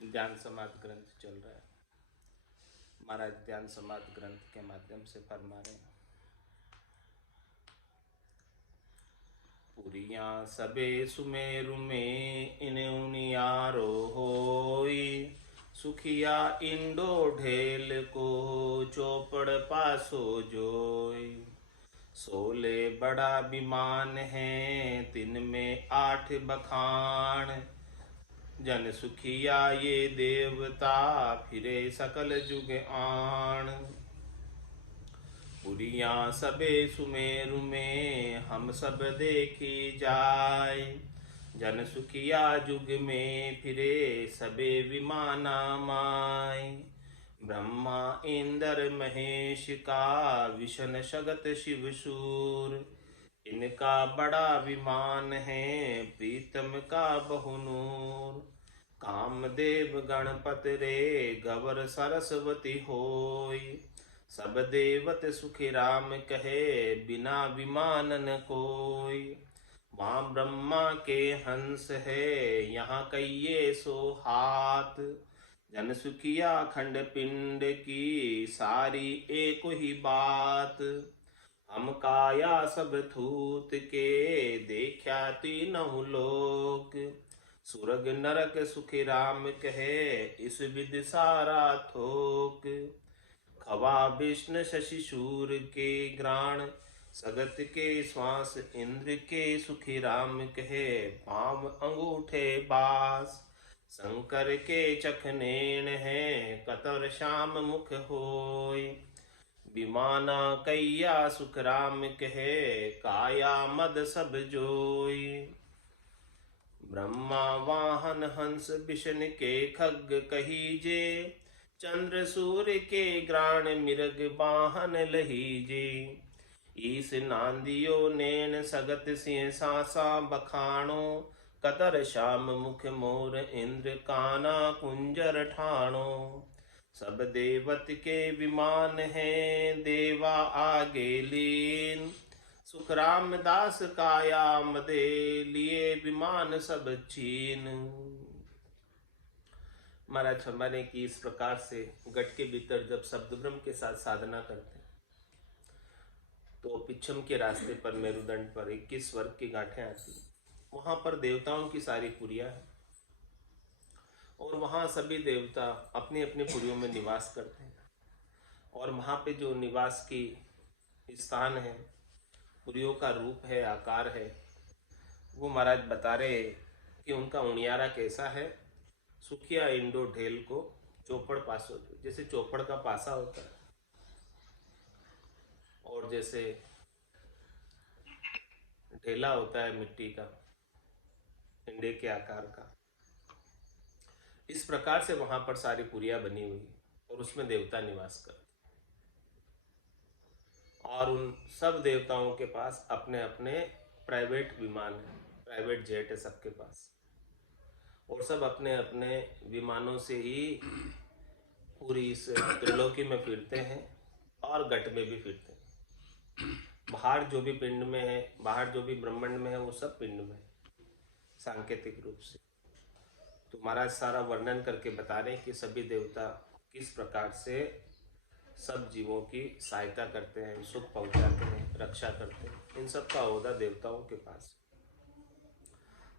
ध्यान समाधि ग्रंथ चल रहा है। महाराज ध्यान समाधि ग्रंथ के माध्यम से फरमा रहे हैं, पुरिया सबे सुमेरु में इन उनियारो होई, सुखिया इंडो ढेल को चौपड़ पासो जोई। सोले बड़ा विमान है तिन में 8 बखान, जन सुखिया ये देवता फिरे सकल जुग आण। पुरिया सबे सुमेरु में हम सब देखी जाय, जन सुखिया जुग में फिरे सबे विमाना माय। ब्रह्मा इंद्र महेश का विशन शगत शिव शूर, इनका बड़ा विमान है प्रीतम का बहुनूर। कामदेव गणपत रे गवर सरस्वती होय, सब देवत सुखी राम कहे बिना विमान न कोई। वहाँ ब्रह्मा के हंस है यहाँ कहिए सो हाथ, जन सुखिया खंड पिंड की सारी एक ही बात। हम काया सब थूत के देखा तीनों लोक, सुरग नरक सुखी राम कहे इस विधि सारा थोक। खवा विष्णु शशि शूर के ग्राण, सगत के श्वास इंद्र के सुखी राम कहे पाव अंगूठे बास। शंकर के चखनेन है कतर श्याम मुख होय, विमाना कैया सुख राम कहे काया मद सब जोई। ब्रह्मा वाहन हंस विष्णु के खग कहीजे, चंद्र सूर्य के ग्राण मिरग वाहन लहीजे। ईस नांदियो नैन सगत सिंह सासा बखाणो, कतर श्याम मुख मोर इंद्र काना कुंजर ठाणो। सब देवत के विमान हैं देवा आगे लीन, सुख राम दास काया मदे लिए विमान सब चीन। महाराज फरमाने की इस प्रकार से गट के भीतर जब शब्द ब्रह्म के साथ साधना करते हैं तो पिछम के रास्ते पर मेरुदंड पर 21 स्वर्ग की गांठें आती हैं। वहां पर देवताओं की सारी पुरिया है और वहां सभी देवता अपनी अपनी पुरियों में निवास करते हैं। और वहां पे जो निवास की स्थान है, पुरियों का रूप है, आकार है, वो महाराज बता रहे कि उनका उनियारा कैसा है। सुखिया इंडो ढेल को चौपड़ पासो, जैसे चौपड़ का पासा होता है और जैसे ढेला होता है मिट्टी का इंडे के आकार का, इस प्रकार से वहां पर सारी पुरिया बनी हुई और उसमें देवता निवास करते। और उन सब देवताओं के पास अपने अपने प्राइवेट विमान है, प्राइवेट जेट है सबके पास, और सब अपने अपने विमानों से ही पूरी इस त्रिलोकी में फिरते हैं और गट में भी फिरते हैं। बाहर जो भी पिंड में है, बाहर जो भी ब्रह्मांड में है, वो सब पिंड में है सांकेतिक रूप से। तो महाराज सारा वर्णन करके बता रहे हैं कि सभी देवता किस प्रकार से सब जीवों की सहायता करते हैं, सुख पहुंचाते हैं, रक्षा करते हैं। इन सब का ओहदा देवताओं के पास।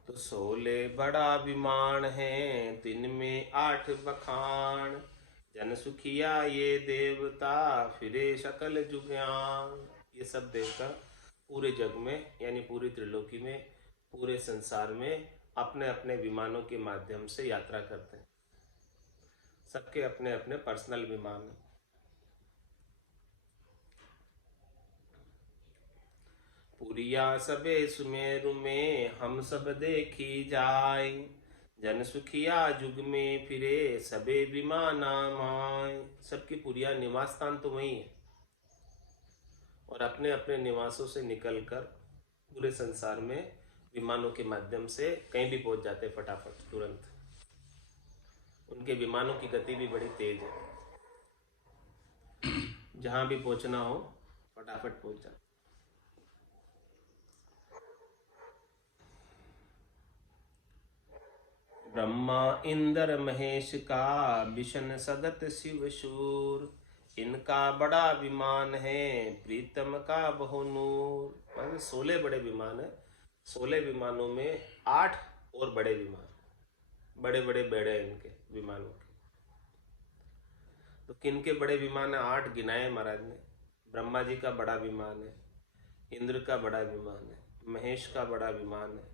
तो सोले बड़ा विमान है तिन में 8 बखान, जन सुखिया ये देवता फिरे सकल जुग्यान। ये सब देवता पूरे जग में यानी पूरी त्रिलोकी में, पूरे संसार में अपने अपने विमानों के माध्यम से यात्रा करते हैं। सबके अपने अपने पर्सनल विमान हैं। पुरिया सबे सुमेरु में हम सब देखी जाय, जन सुखिया जुग में फिरे सबे विमाना माय। सबकी पुरिया निवास स्थान तो वही है और अपने अपने निवासों से निकलकर पूरे संसार में विमानों के माध्यम से कहीं भी पहुंच जाते फटाफट तुरंत। उनके विमानों की गति भी बड़ी तेज है, जहां भी पहुंचना हो फटाफट पहुंच जाते। ब्रह्मा इंद्र महेश का विष्णु सदत शिव शूर, इनका बड़ा विमान है प्रीतम का बहु नूर। मतलब 16 बड़े विमान है। 16 विमानों में 8 और बड़े विमान, बड़े बड़े बेड़े हैं इनके विमानों के। तो किन के बड़े विमान है? 8 गिनाए महाराज ने। ब्रह्मा जी का बड़ा विमान है, इंद्र का बड़ा विमान है, महेश का बड़ा विमान है,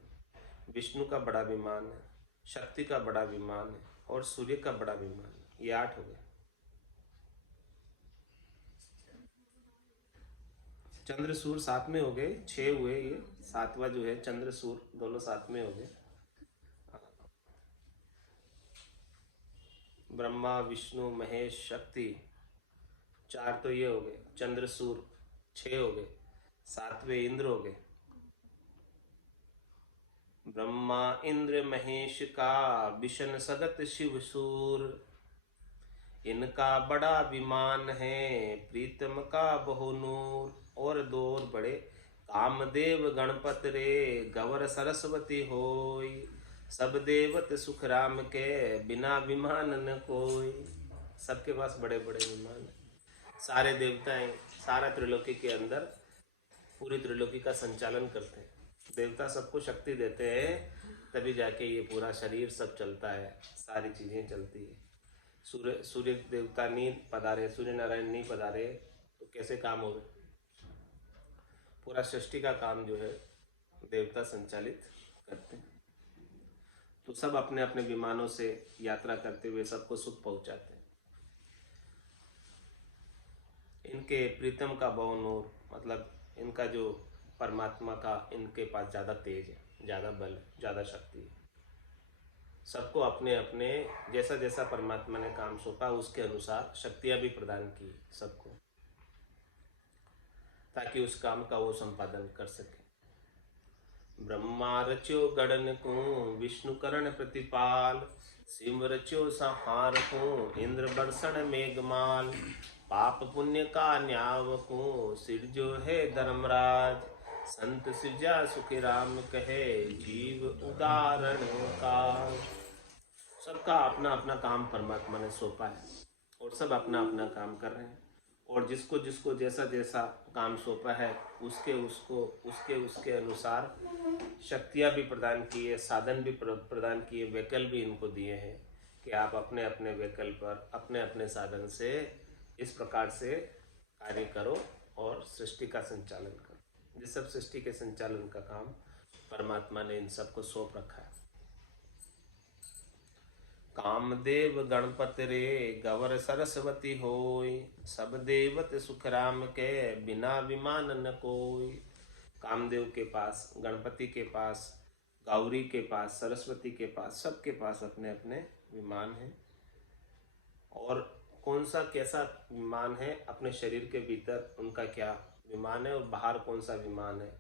विष्णु का बड़ा विमान है, शक्ति का बड़ा विमान है और सूर्य का बड़ा विमान है। ये 8 हो गए। चंद्र सूर्य 7 में हो गए, 6 हुए। ये 7वां जो है चंद्र सूर्य दोनों 7 में हो गए। ब्रह्मा विष्णु महेश शक्ति 4 तो ये हो गए। चंद्र सूर्य 6 हो गए। 7वें इंद्र हो गए। ब्रह्मा इंद्र महेश का विष्णु सदत शिव सूर, इनका बड़ा विमान है प्रीतम का बहु नूर। और 2 और बड़े, कामदेव गणपत रे गवर सरस्वती होय, सब देवत सुख राम के बिना विमान न कोई। सबके पास बड़े बड़े विमान है। सारे देवताएं सारा त्रिलोकी के अंदर पूरी त्रिलोकी का संचालन करते हैं। देवता सबको शक्ति देते हैं, तभी जाके ये पूरा शरीर सब चलता है, सारी चीजें चलती है। सूर्य देवता नहीं पधारे, सूर्य नारायण नहीं पधारे तो कैसे काम होगा? पूरा सृष्टि का काम जो है देवता संचालित करते हैं। तो सब अपने अपने विमानों से यात्रा करते हुए सबको सुख पहुंचाते हैं। इनके प्रीतम का बहु नूर, मतलब इनका जो परमात्मा का इनके पास ज़्यादा तेज है, ज़्यादा बल है, ज़्यादा शक्ति है। सबको अपने अपने जैसा जैसा परमात्मा ने काम सौंपा उसके अनुसार शक्तियाँ भी प्रदान की सबको, ताकि उस काम का वो संपादन कर सके। ब्रह्मा रच्यो गणन को विष्णु करण प्रतिपाल, शिव रच्यो संहार को इंद्र बरसण मेघमाल, पाप पुण्य का न्याव को सिरजो है धर्मराज, संत सिजा सुखी राम कहे जीव उदाहरण का। सबका अपना अपना काम परमात्मा ने सौंपा है और सब अपना अपना काम कर रहे हैं। और जिसको जिसको जैसा जैसा काम सौंपा है उसके अनुसार शक्तियाँ भी प्रदान की है, साधन भी प्रदान किए, विकल्प भी इनको दिए हैं कि आप अपने अपने विकल्प पर अपने अपने साधन से इस प्रकार से कार्य करो और सृष्टि का संचालन करो। जिस सब सृष्टि के संचालन का काम परमात्मा ने इन सबको सौंप रखा है। कामदेव गणपत रे गवर सरस्वती होय, सब देवत सुख राम के बिना विमान न कोई। कामदेव के पास, गणपति के पास, गौरी के पास, सरस्वती के पास, सबके पास अपने अपने विमान हैं। और कौन सा कैसा विमान है अपने शरीर के भीतर, उनका क्या विमान है और बाहर कौन सा विमान है,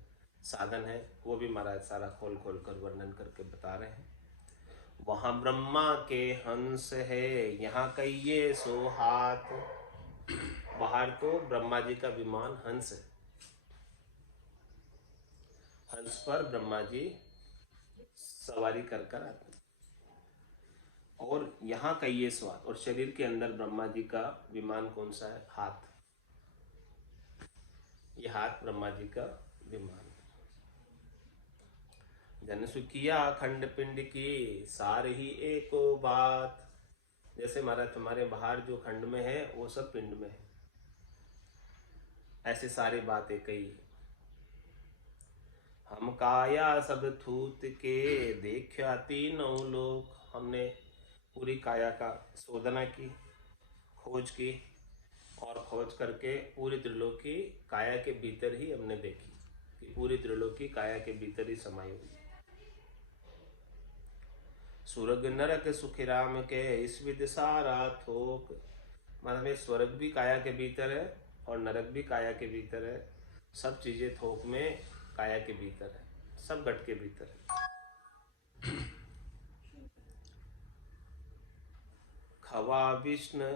साधन है, वो भी महाराज सारा खोल खोल कर वर्णन करके बता रहे हैं। वहाँ ब्रह्मा के हंस है, यहाँ कहिए सो हाथ। बाहर तो ब्रह्मा जी का विमान हंस है, हंस पर ब्रह्मा जी सवारी कर कर आते हैं। और यहाँ कहिए सो हाथ, और शरीर के अंदर ब्रह्मा जी का विमान कौन सा है? हाथ। ये हाथ ब्रह्मा जी का विमान। जन सुखिया खंड पिंड की सार ही एको बात। जैसे महाराज तुम्हारे बाहर जो खंड में है वो सब पिंड में है, ऐसे सारी बातें कही। हम काया सब थूत के देखा तीनों लोग। हमने पूरी काया का शोधना की, खोज की, और खोज करके पूरी त्रिलोकी काया के भीतर ही हमने देखी कि पूरी त्रिलोकी काया के भीतर ही समाई हुई। स्वर्ग नरक सुखी राम के इस विद सारा थोक। मतलब स्वर्ग भी काया के भीतर है और नरक भी काया के भीतर है। सब चीजें थोक में काया के भीतर है, सब घट के भीतर है। खवा विष्णु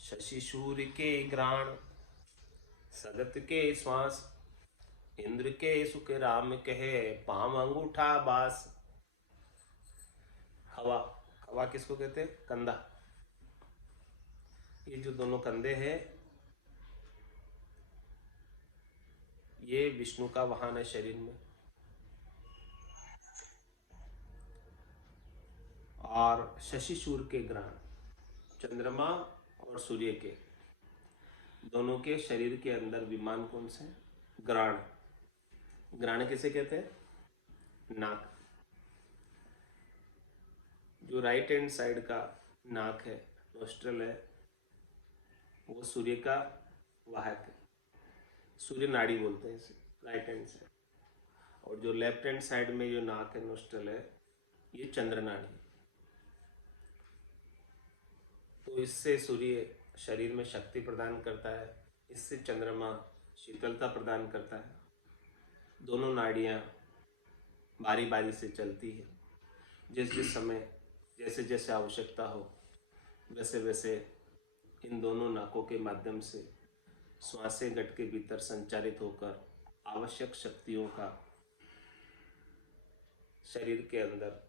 शशि सूर्य के ग्राण, सगत के श्वास। इंद्र के सुख राम कहे पाम अंगूठा बास। खवा, खवा किसको कहते हैं? कंधा। ये जो दोनों कंधे हैं ये विष्णु का वाहन है शरीर में। और शशि सूर्य के ग्रहण, चंद्रमा और सूर्य के दोनों के शरीर के अंदर विमान कौन से? ग्रहण। ग्रहण किसे कहते हैं? नाक। जो राइट हैंड साइड का नाक है, नोस्ट्रल है, वो सूर्य का वाहक है। सूर्य नाड़ी बोलते हैं इसे, राइट हैंड साइड। और जो लेफ्ट हैंड साइड में जो नाक है, नोस्ट्रल है, ये चंद्र नाड़ी है। तो इससे सूर्य शरीर में शक्ति प्रदान करता है, इससे चंद्रमा शीतलता प्रदान करता है। दोनों नाड़ियाँ बारी बारी से चलती है। जिस जिस समय जैसे जैसे आवश्यकता हो वैसे वैसे इन दोनों नाकों के माध्यम से श्वासें गट के भीतर संचारित होकर आवश्यक शक्तियों का शरीर के अंदर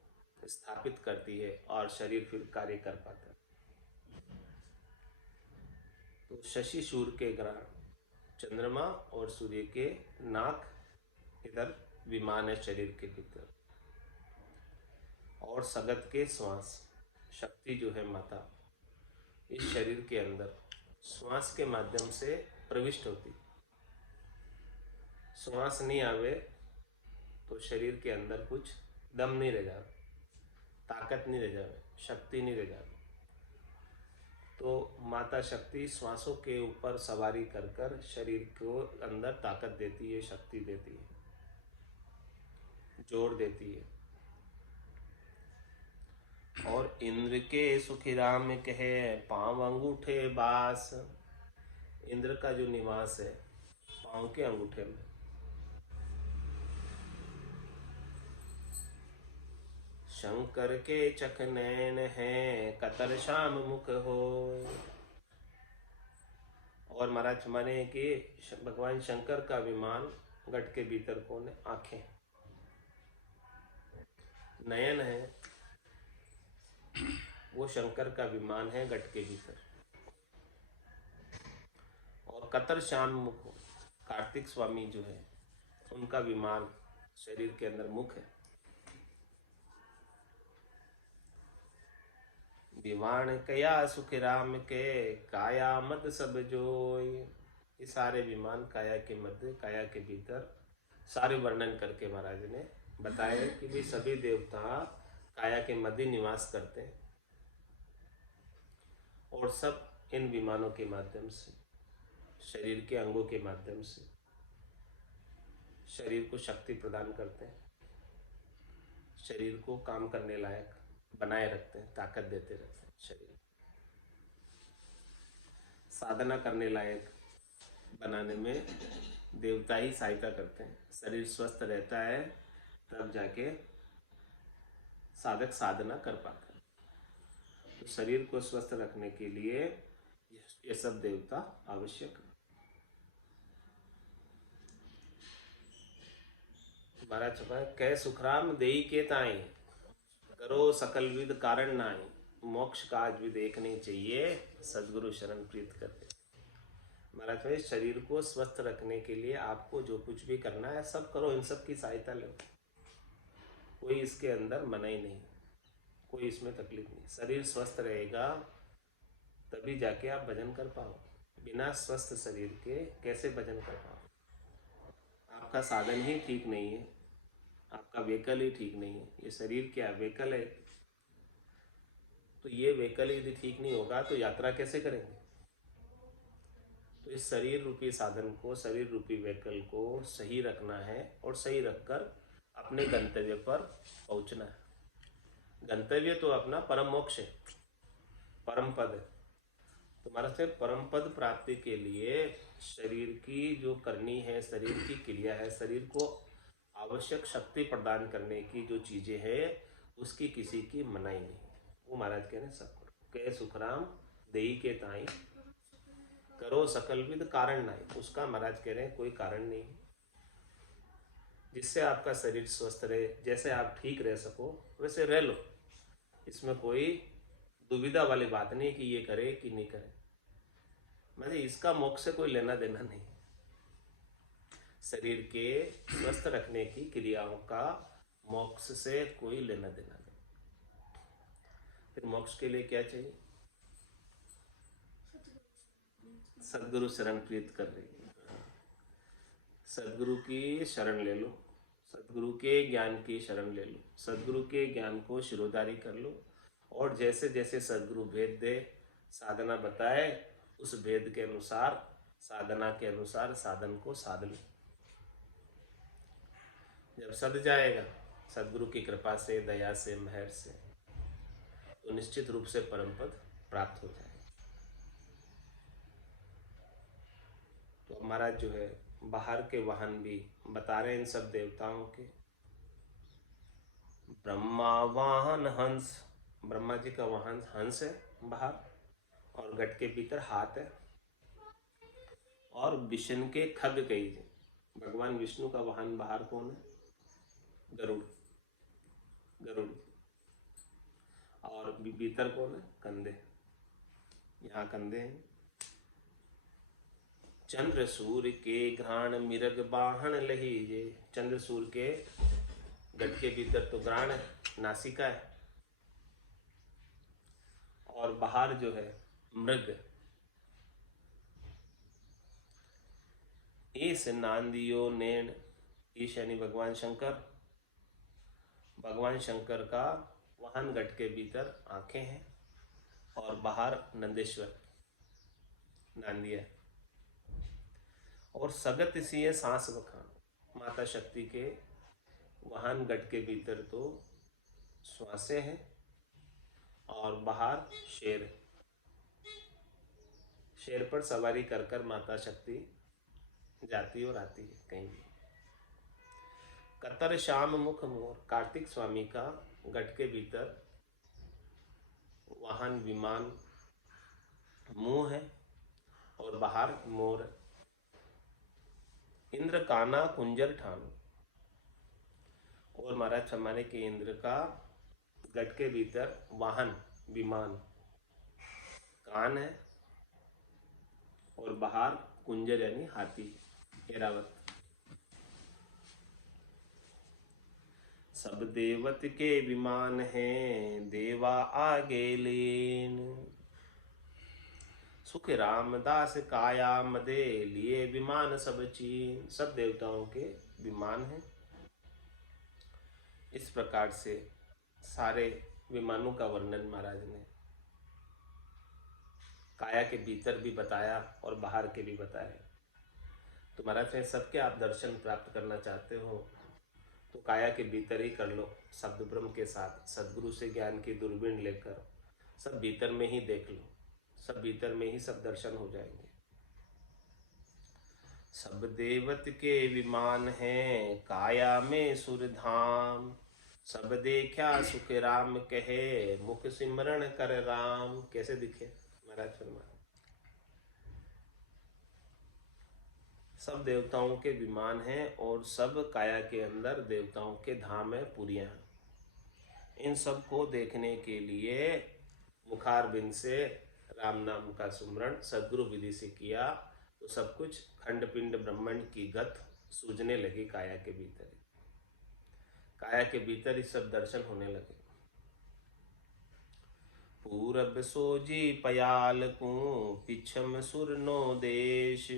स्थापित करती है और शरीर फिर कार्य कर पाता है। तो शशि सूर्य के ग्रहण, चंद्रमा और सूर्य के नाक इधर विमान है शरीर के भीतर। और सगत के श्वास, शक्ति जो है माता इस शरीर के अंदर श्वास के माध्यम से प्रविष्ट होती। श्वास नहीं आवे तो शरीर के अंदर कुछ दम नहीं रह जावे, ताकत नहीं रह जावे, शक्ति नहीं रह जावे। तो माता शक्ति श्वासों के ऊपर सवारी कर कर शरीर को अंदर ताकत देती है, शक्ति देती है, जोर देती है। और इंद्र के सुखी राम कहे पांव अंगूठे बास। इंद्र का जो निवास है पांव के अंगूठे में। शंकर के चख नैन है कतर श्याम मुख हो। और महाराज माने कि भगवान शंकर का विमान घट के भीतर कौन है? आंखें। नयन है वो शंकर का विमान है घट के भीतर। और कतर श्याम मुख, कार्तिक स्वामी जो है उनका विमान शरीर के अंदर मुख है। विमान कया सुख राम के काया मद सब जोय। ये सारे विमान काया के मध्य, काया के भीतर सारे वर्णन करके महाराज ने बताया कि भी सभी देवता काया के मध्य निवास करते हैं। और सब इन विमानों के माध्यम से, शरीर के अंगों के माध्यम से शरीर को शक्ति प्रदान करते हैं, शरीर को काम करने लायक बनाए रखते हैं, ताकत देते रहते हैं। शरीर साधना करने लायक बनाने में देवता ही सहायता करते हैं। शरीर स्वस्थ रहता है तब जाके साधक साधना कर पाता है। तो शरीर को स्वस्थ रखने के लिए ये सब देवता आवश्यक है। महाराज कह सुखराम देई के ताई करो सकल विद कारण नाई। मोक्ष काज विद एक नहीं चाहिए सदगुरु शरण प्रीत करके। महाराज भाई शरीर को स्वस्थ रखने के लिए आपको जो कुछ भी करना है सब करो, इन सब की सहायता लो। कोई इसके अंदर मनाही नहीं, कोई इसमें तकलीफ नहीं। शरीर स्वस्थ रहेगा तभी जाके आप भजन कर पाओ। बिना स्वस्थ शरीर के कैसे भजन कर पाओ? आपका साधन ही ठीक नहीं है, आपका व्हीकल ही ठीक नहीं है। ये शरीर क्या व्हीकल है, तो ये व्हीकल यदि ठीक नहीं होगा तो यात्रा कैसे करेंगे? तो इस शरीर रूपी साधन को, शरीर रूपी व्हीकल को सही रखना है और सही रखकर अपने गंतव्य पर पहुंचना है। गंतव्य तो अपना परम मोक्ष है, परम पद है। तुम्हारा से परम पद प्राप्ति के लिए शरीर की जो करनी है, शरीर की क्रिया है, शरीर को आवश्यक शक्ति प्रदान करने की जो चीजें हैं उसकी किसी की मनाही नहीं। वो महाराज कह रहे सब करो। कह सुखराम देई के ताई करो सकल विद कारण नहीं। उसका महाराज कह रहे हैं कोई कारण नहीं। जिससे आपका शरीर स्वस्थ रहे, जैसे आप ठीक रह सको वैसे रह लो। इसमें कोई दुविधा वाली बात नहीं कि ये करे कि नहीं करे। मतलब इसका मोक्ष से कोई लेना देना नहीं। शरीर के स्वस्थ रखने की क्रियाओं का मोक्ष से कोई लेना देना नहीं। फिर मोक्ष के लिए क्या चाहिए? सदगुरु शरण प्रीत कर रही है। सदगुरु की शरण ले लो, सदगुरु के ज्ञान की शरण ले लो, सदगुरु के ज्ञान को शिरोधारी कर लो, और जैसे जैसे सदगुरु भेद दे, साधना बताए, उस भेद के अनुसार, साधना के अनुसार साधन को साध लो। जब सद जाएगा सदगुरु की कृपा से, दया से, मेहर से, तो निश्चित रूप से परम पद प्राप्त हो जाएगा। तो हमारा जो है बाहर के वाहन भी बता रहे हैं इन सब देवताओं के। ब्रह्मा वाहन हंस, ब्रह्मा जी का वाहन हंस है बाहर, और गट के भीतर हाथ है। और विष्णु के खग कही, भगवान विष्णु का वाहन बाहर कौन है? गरुड़, गरुड़। और भीतर कौन है? कंधे, यहाँ कंधे हैं। चंद्र सूर्य के घ्राण मिरग बाहन लहीजे, चंद्र सूर्य के गट के भीतर तो घ्राण है, नासिका है, और बाहर जो है मृग। इस नांदियो नेण, ईश यानी भगवान शंकर, भगवान शंकर का वाहन गट के भीतर आंखें हैं, और बाहर नंदेश्वर नांदिया, और सगत सी है सांस बखान, माता शक्ति के वाहन गट के भीतर तो श्वासें हैं, और बाहर शेर है। शेर पर सवारी कर कर माता शक्ति जाती और आती है कहीं भी। कतर श्याम मुख मोर, कार्तिक स्वामी का गट के भीतर वाहन विमान मुंह है, और बाहर मोर है। इंद्र काना कुंजर ठान, और महाराज हमारे के इंद्र का गट के भीतर वाहन विमान कान है, और बाहर कुंजर यानी हाथी, ऐरावत। सब देवत के विमान हैं, देवा आगे लीन, सुख रामदास काया मदे, लिए विमान सब चीन। सब देवताओं के विमान हैं। इस प्रकार से सारे विमानों का वर्णन महाराज ने काया के भीतर भी बताया और बाहर के भी बताया। तो महाराज सबके आप दर्शन प्राप्त करना चाहते हो तो काया के भीतर ही कर लो, शब्द ब्रह्म के साथ सदगुरु से ज्ञान की दूरबीन लेकर सब भीतर में ही देख लो, सब भीतर में ही सब दर्शन हो जाएंगे। सब देवत के विमान हैं, काया में सुरधाम, सब देखा सुख राम कहे, मुख सिमरण कर राम। कैसे दिखे महाराज फरमाए, सब देवताओं के विमान हैं और सब काया के अंदर देवताओं के धाम है, पुरियां। इन सब को देखने के लिए मुखारबिंद से राम नाम का सुमरण सदगुरु विधि से किया तो सब कुछ खंड पिंड ब्रह्मांड की गत सूझने लगी काया के भीतर। काया के भीतर ही सब दर्शन होने लगे। पूरब सोजी पयाल को, पिछम सुर नो देश,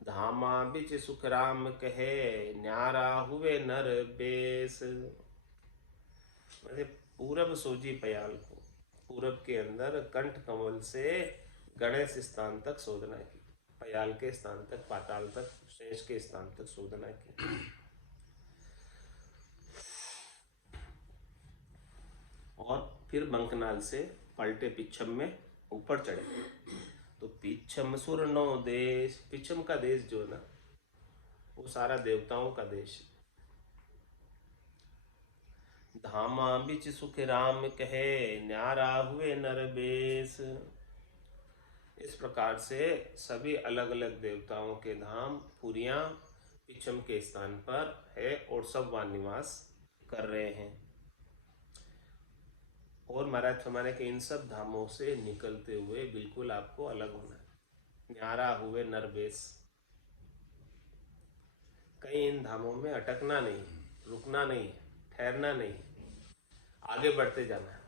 धामा बिच सुख राम कहे, न्यारा हुए नर बेस। मतलब पूरब सोजी पयाल को, पूरब के अंदर कंठ कमल से गणेश स्थान तक शोधना की, पयाल के स्थान तक, पाताल तक, शेष के स्थान तक शोधना की। और फिर बंकनाल से पलटे पिछम में ऊपर चढ़े। तो पिछम सुर नो देश, पिछम का देश जो है ना वो सारा देवताओं का देश। धामा बिच सुख राम कहे, न्यारा हुए नर बेस। इस प्रकार से सभी अलग अलग देवताओं के धाम पुरियां पिछम के स्थान पर है और सब वहाँ निवास कर रहे हैं। और महाराज हमारे के इन सब धामों से निकलते हुए बिल्कुल आपको अलग होना है। न्यारा हुए नरबेस, कहीं इन धामों में अटकना नहीं, रुकना नहीं, ठहरना नहीं, आगे बढ़ते जाना है।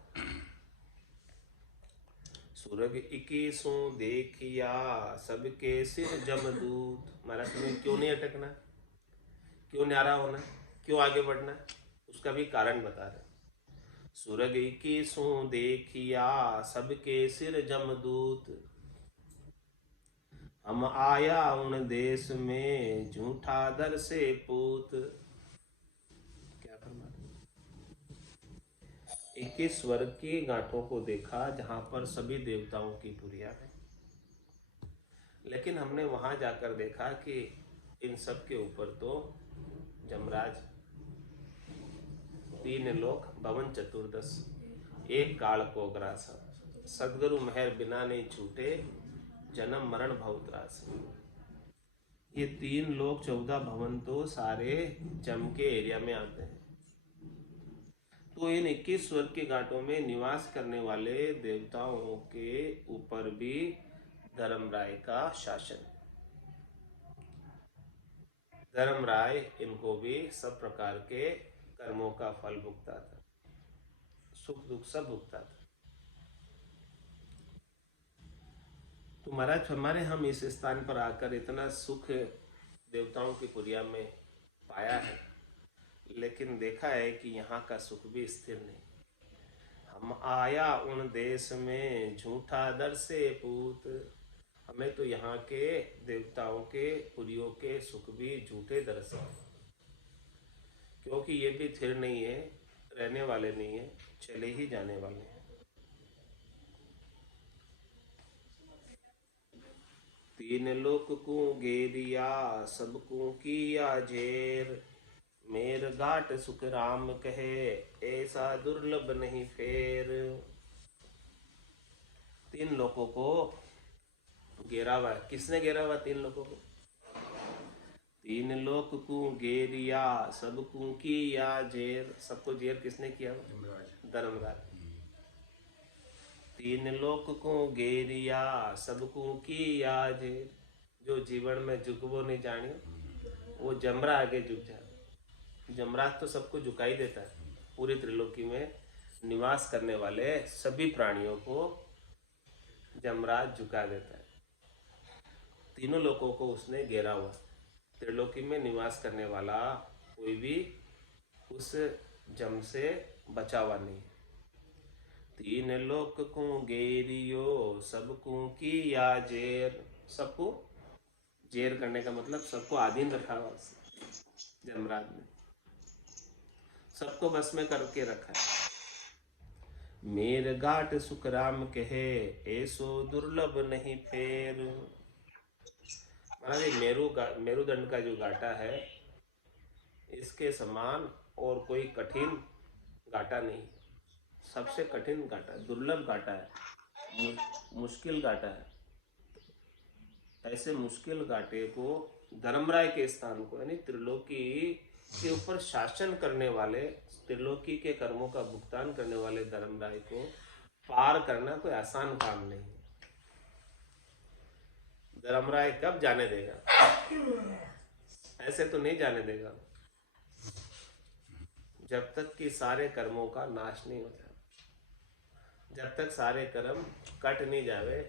सुरग 21 देखिया सबके सिर जमदूत। महाराज में क्यों नहीं अटकना, क्यों न्यारा होना, क्यों आगे बढ़ना, उसका भी कारण बता रहे। सुरग 21 देखिया सबके सिर जमदूत, हम आया उन देश में झूठा दर से पूत। क्या फरमा, 21 स्वर्ग की गांठों को देखा जहां पर सभी देवताओं की पुरिया है, लेकिन हमने वहां जाकर देखा कि इन सब के ऊपर तो जमराज, 3 लोक भवन चतुर्दश, एक काल को ग्रास, सदगुरु मेहर बिना नहीं छूटे, जन्म मरण भवत्रास। ये 3 लोक 14 भवन तो सारे जम के एरिया में आते हैं। तो इन 21 स्वर्ग के घाटों में निवास करने वाले देवताओं के ऊपर भी धर्मराय का शासन। धर्मराय इनको भी सब प्रकार के कर्मों का फल भुगता था, सुख दुख सब भुगता था। तो महाराज हमारे हम इस स्थान पर आकर इतना सुख देवताओं की पुरिया में पाया है, लेकिन देखा है कि यहाँ का सुख भी स्थिर नहीं। हम आया उन देश में झूठा दर से पूत, हमें तो यहाँ के देवताओं के पुरियों के सुख भी झूठे दर से, क्योंकि ये भी स्थिर नहीं है, रहने वाले नहीं है, चले ही जाने वाले हैं। तीन लोक को घेरिया सबको किया झेर, मेर घाट सुख राम कहे ऐसा दुर्लभ नहीं फेर। 3 लोकों को घेरा हुआ है। किसने घेरा हुआ 3 लोकों को? 3 लोक को घेरिया सबको किया जेर। सबको जेर किसने किया? धर्मराज। 3 लोक को घेरिया सबको किया जेर। जो जीवन में झुकवो नहीं जाने, वो जमरा आगे झुक जाए। जमराज तो सबको झुका ही देता है। पूरी त्रिलोकी में निवास करने वाले सभी प्राणियों को जमराज झुका देता है। तीनों लोगों को उसने घेरा हुआ। त्रिलोकी में निवास करने वाला कोई भी उस जम से बचा हुआ नहीं। 3 लोक को घेरियो सबको किया जेर। सबको जेर करने का मतलब सबको अधीन रखा हुआ जमराज ने, सबको बस में करके रखा है। मेर घाट सुख राम कहे ऐसो दुर्लभ नहीं फेर। महाराज मेरुदंड का जो घाटा है, इसके समान और कोई कठिन घाटा नहीं। सबसे कठिन घाटा, दुर्लभ घाटा है, मुश्किल घाटा है। ऐसे मुश्किल घाटे को धर्मराय के स्थान को, यानी त्रिलोकी के ऊपर शासन करने वाले, त्रिलोकी के कर्मों का भुगतान करने वाले धर्मराय को पार करना कोई आसान काम नहीं। धर्मराय कब जाने देगा? ऐसे तो नहीं जाने देगा जब तक कि सारे कर्मों का नाश नहीं हो जाए, जब तक सारे कर्म कट नहीं जावे,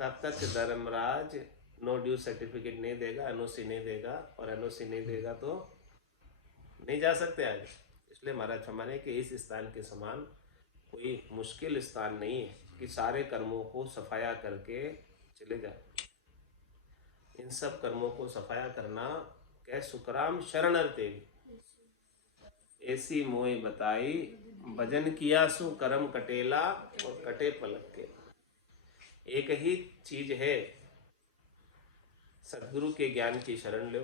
तब तक धर्मराज नो ड्यू सर्टिफिकेट नहीं देगा, एनओसी नहीं देगा, और एनओसी नहीं देगा तो नहीं जा सकते आगे। इसलिए महाराज हमारे के इस स्थान के समान कोई मुश्किल स्थान नहीं है कि सारे कर्मों को सफाया करके चले जाए। इन सब कर्मों को सफाया करना कह सुखराम शरण तेरी, ऐसी मोए बताई भजन किया सु कर्म कटेला और कटे पलक के। एक ही चीज है, सद्गुरु के ज्ञान की शरण लो।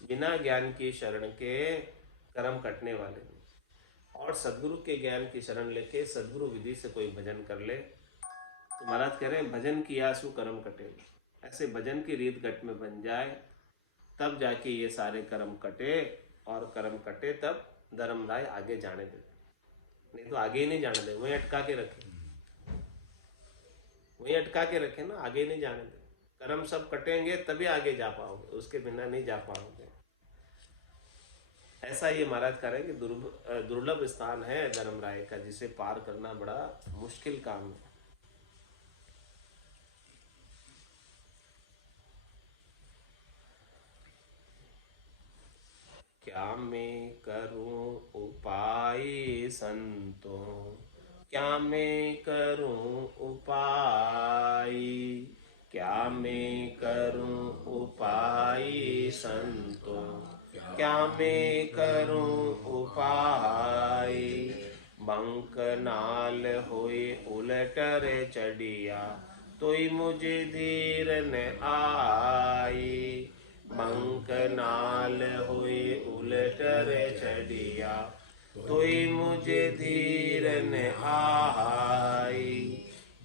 बिना ज्ञान की शरण के कर्म कटने वाले नहीं। और सद्गुरु के ज्ञान की शरण लेके सद्गुरु विधि से कोई भजन कर ले तो महाराज कह रहे हैं भजन किया सु कर्म कटेला। ऐसे भजन की रीत घट में बन जाए तब जाके ये सारे कर्म कटे, और कर्म कटे तब धर्मराय आगे जाने दे, नहीं तो आगे ही नहीं जाने दे, वहीं अटका के रखे, वहीं अटका के रखे ना, आगे नहीं जाने दे। कर्म सब कटेंगे तभी आगे जा पाओगे, उसके बिना नहीं जा पाओगे। ऐसा ये महाराज कह रहे हैं कि दुर्लभ स्थान है धर्मराय का, जिसे पार करना बड़ा मुश्किल काम है। क्या मैं करूं उपाय संतों, क्या मैं करूं उपाय, क्या मैं करूं उपाय संतों, क्या मैं करूं उपाय। बंक नाल होए उलटर चढ़िया, तोई मुझे धीर न आई। बंक नाल हुई उलटर चढ़िया, तोई मुझे धीर न आई।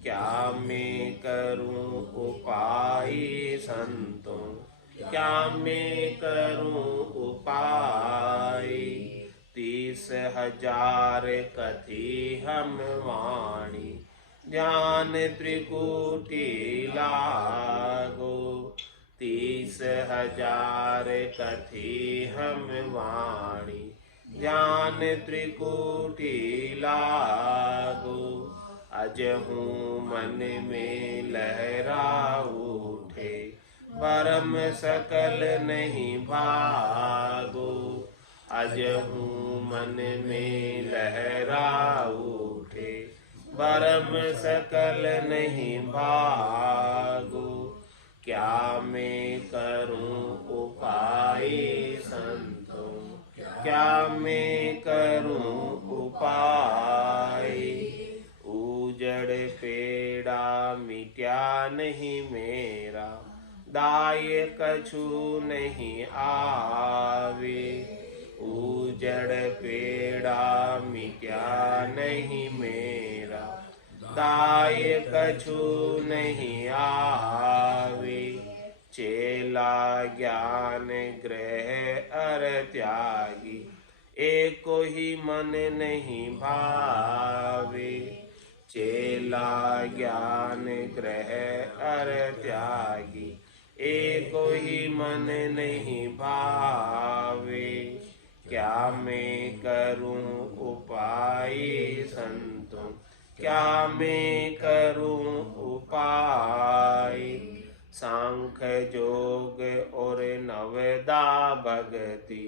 क्या मैं करूं उपाय संतों, क्या मैं करूं उपाय। 30,000 कथी हम वाणी, ज्ञान त्रिकुटी लागो। 30,000 कथी हम वाणी, ज्ञान त्रिकुटी लागो। अजहू मन में लहरा उठे, परम सकल नहीं भागो। अजहू मन में लहरा उठे, परम सकल नहीं भागो। क्या मैं करूं उपाय संतों, क्या मैं करूं उपाय। उजड़ पेड़ा मिट्या नहीं मेरा, दाय कछु नहीं आवे। उजड़ पेड़ा मिट्या नहीं मेरा, दाय कछु नहीं आवे। चेला ज्ञान ग्रह अर त्यागी, एको ही मन नहीं भावे। चेला ज्ञान ग्रह अर त्यागी, एको ही मन नहीं भावे। क्या मैं करूं उपाय संतों, क्या मैं करूं उपाय। सांख्य योग और नवदा भगति,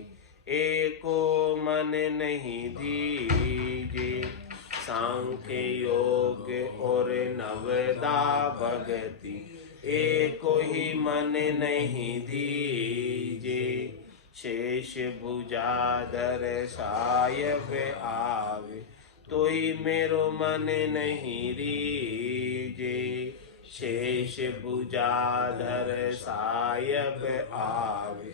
एको मन नहीं दीजे। सांख्य योग और नवदा भगति, एको ही मन नहीं दीजे। शेष भुजाधर सायब आवे, तोई मेरो मन नहीं रीजे। शेष भुजाधर सायब आवे,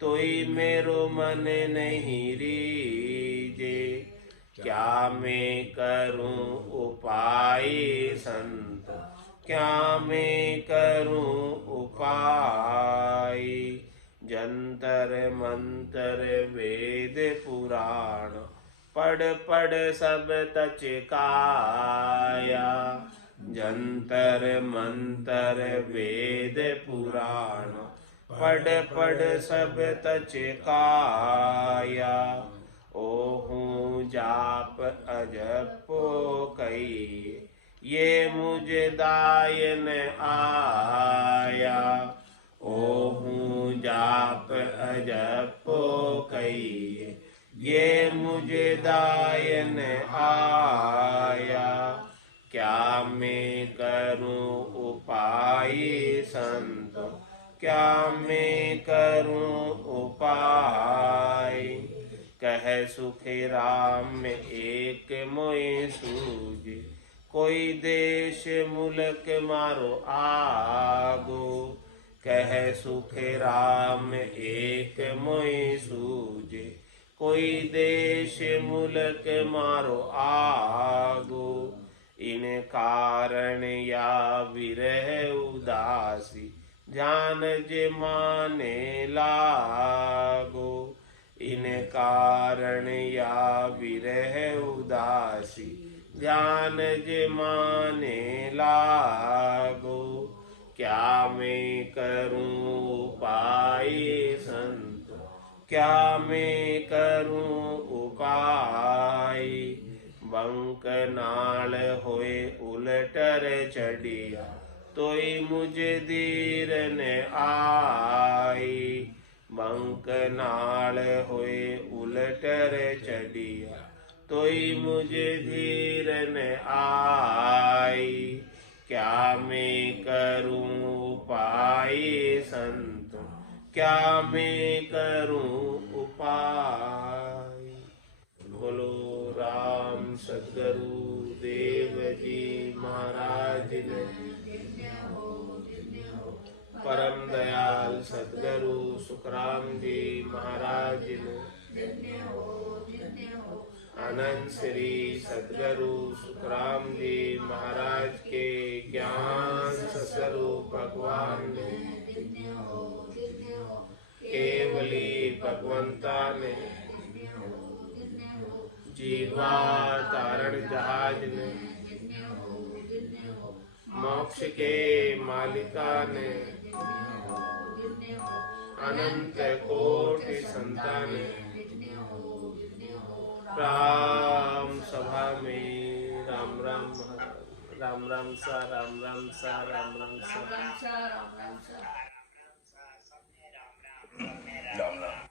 तोई मेरो मन नहीं रीजे। क्या मैं करूं उपाय संत, क्या मैं करूं उपाय। जंतर मंतर वेद पुराण, पढ़ पढ़ सब तचकाया। जंतर मंतर वेद पुराण, पढ़ पढ़ सब तचकाया। ओहू जाप अजपो कई, ये मुझे दाय न आया। ओहू जाप अजपो कई, ये मुझे दाय न आया। क्या मैं करूं उपाय संतों, क्या मैं करूं उपाय। कह सुख राम एक मोए सूझे, कोई देश मुल्क मारो आगो। कह सुख राम एक मोए सूझे, कोई देश मुल्क मारो आगो। इन कारण या विरह उदासी, ध्यान जे माने लागो, इन कारण या विरह उदासी। ध्यान जे माने लागो, क्या मैं करूं उपाय संत, क्या मैं करूं उपाय। बंक नाल होए उलटर चढ़िया, तोई मुझे धीर न आई। बंक नाल होए उलटर चढ़िया, तोई मुझे धीर न आई। क्या मैं करूं उपाय संत, क्या मैं करूं उपाय। बोलो राम सद्गुरु देव जी महाराज ने, परम दयाल सद्गुरु सुखराम जी महाराज ने, अनंत श्री सद्गुरु सुखराम जी महाराज के ज्ञान स्वरूप भगवान ने, केवली भगवंता ने, जीवा तारण जहाज ने, मोक्ष के मालिका ने, अनंत कोटि संतान, राम सभा में राम राम राम राम सा राम राम सा राम राम सा राम राम।